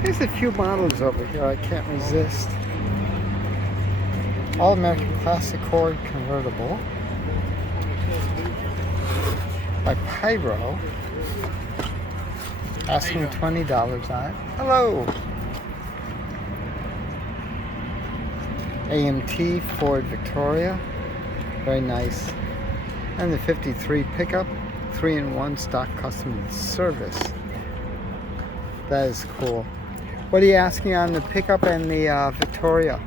There's a few models over here I can't resist. All-American Classic Cord Convertible by Pyro. Asking $20 on it. Hello! AMT Ford Victoria. Very nice. And the 53 pickup. 3-in-1 stock custom service. That is cool. What are you asking on the pickup and the Victoria?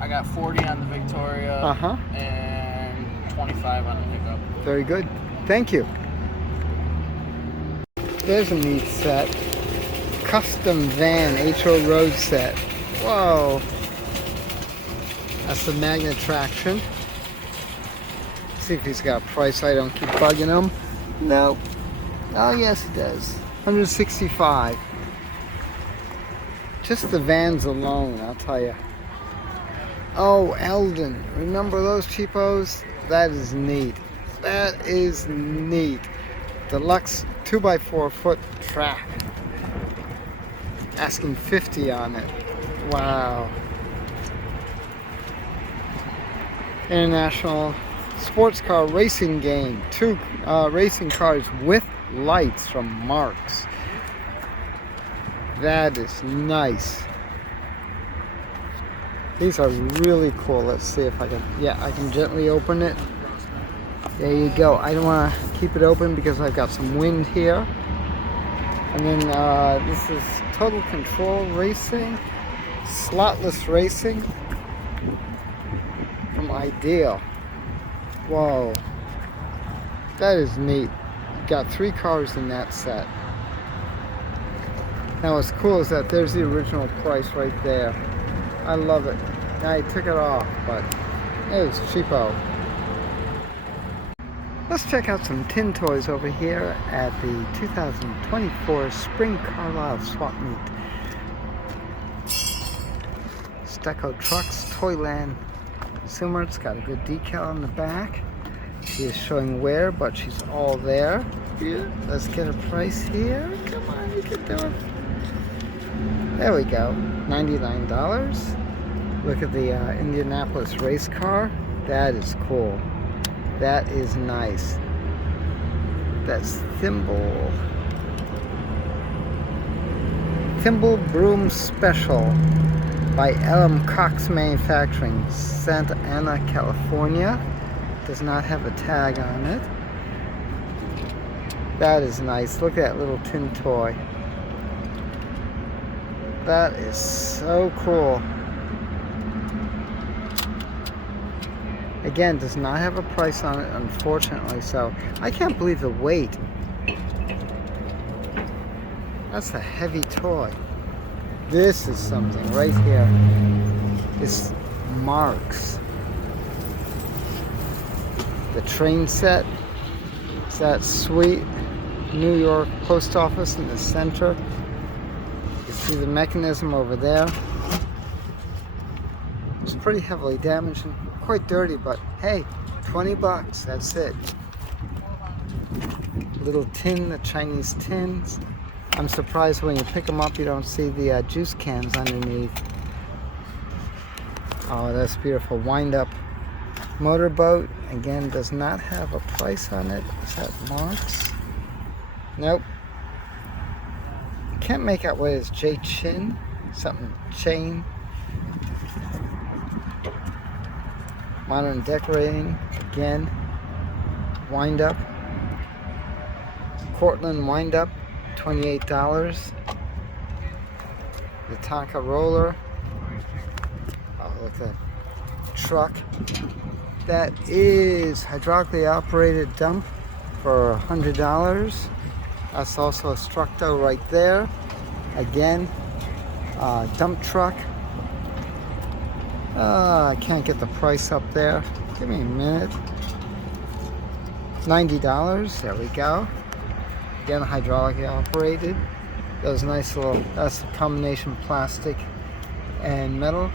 I got 40 on the Victoria and 25 on the pickup. Very good. Thank you. There's a neat set. Custom van HO road set. Whoa. That's the magnet traction. See if he's got a price. I don't keep bugging him. No. Oh yes it does. 165. Just the vans alone, I'll tell you. Oh, Eldon. Remember those cheapos? That is neat. That is neat. Deluxe 2x4 foot track. Asking 50 on it. Wow. International sports car racing game. 2 racing cars with lights from Marks. That is nice. These are really cool. Let's see if I can, yeah, I can gently open it. There you go. I don't want to keep it open because I've got some wind here. And then this is Total Control Racing, Slotless Racing from Ideal. Whoa, that is neat. Got 3 cars in that set. Now what's cool is that there's the original price right there. I love it. Now I took it off, but it was cheapo. Let's check out some tin toys over here at the 2024 Spring Carlisle Swap Meet. Stecco Trucks, Toyland Consumer. It's got a good decal on the back. She is showing where, but she's all there. Yeah. Let's get a price here. Come on, you can do it. There we go. $99. Look at the Indianapolis race car. That is cool. That is nice. That's Thimble Broom Special by LM Cox Manufacturing, Santa Ana, California. Does not have a tag on it. That is nice. Look at that little tin toy. That is so cool. Again, does not have a price on it, unfortunately, so I can't believe the weight. That's a heavy toy. This is something right here. It's Marks. The train set. It's that sweet New York post office in the center. You see the mechanism over there. It's pretty heavily damaged and quite dirty, but hey, 20 bucks, that's it. Little tin, the Chinese tins. I'm surprised when you pick them up you don't see the juice cans underneath. Oh, that's beautiful. Wind up motorboat. Again, does not have a price on it. Is that Marks? Nope. Can't make out what it is. J Chin, something chain. Modern decorating, again. Wind up. Cortland wind up, $28. The Tonka roller. Oh, look at that truck. That is hydraulically operated dump for $100. That's also a Structo right there. Again, dump truck. I can't get the price up there. Give me a minute. $90. There we go. Again, hydraulically operated. Those nice little, that's a combination plastic and metal.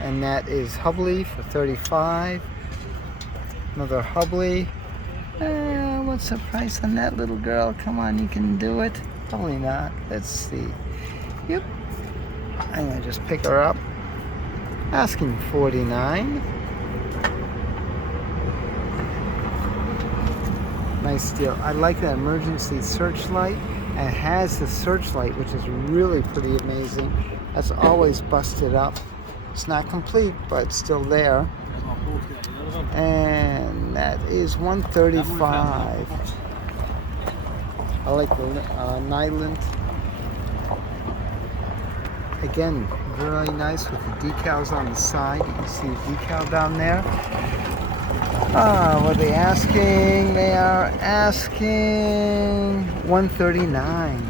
And that is Hubley for $35. Another Hubley. What's the price on that little girl? Come on, you can do it. Probably not. Let's see. Yep. I'm gonna just pick her up. Asking $49. Nice deal. I like that emergency searchlight. And it has the searchlight, which is really pretty amazing. That's always busted up. It's not complete, but it's still there. And that is $135. I like the nylon. Again, really nice with the decals on the side. You can see a decal down there. What are they asking? They are asking $139.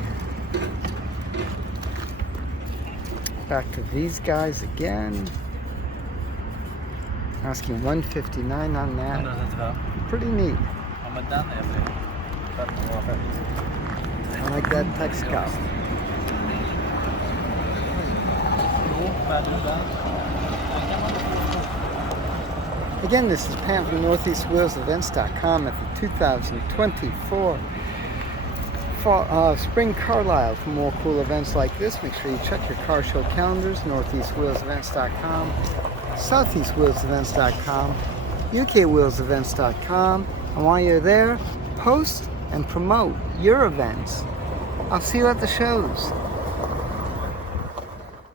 Back to these guys again. Asking $159 on that. Pretty neat. I like that textile. Again, this is Pam from NortheastWalesEvents.com at the 2024 Spring Carlisle. For more cool events like this, make sure you check your car show calendars, NortheastWalesEvents.com, SoutheastWalesEvents.com, UKWalesEvents.com. And while you're there, post and promote your events. I'll see you at the shows.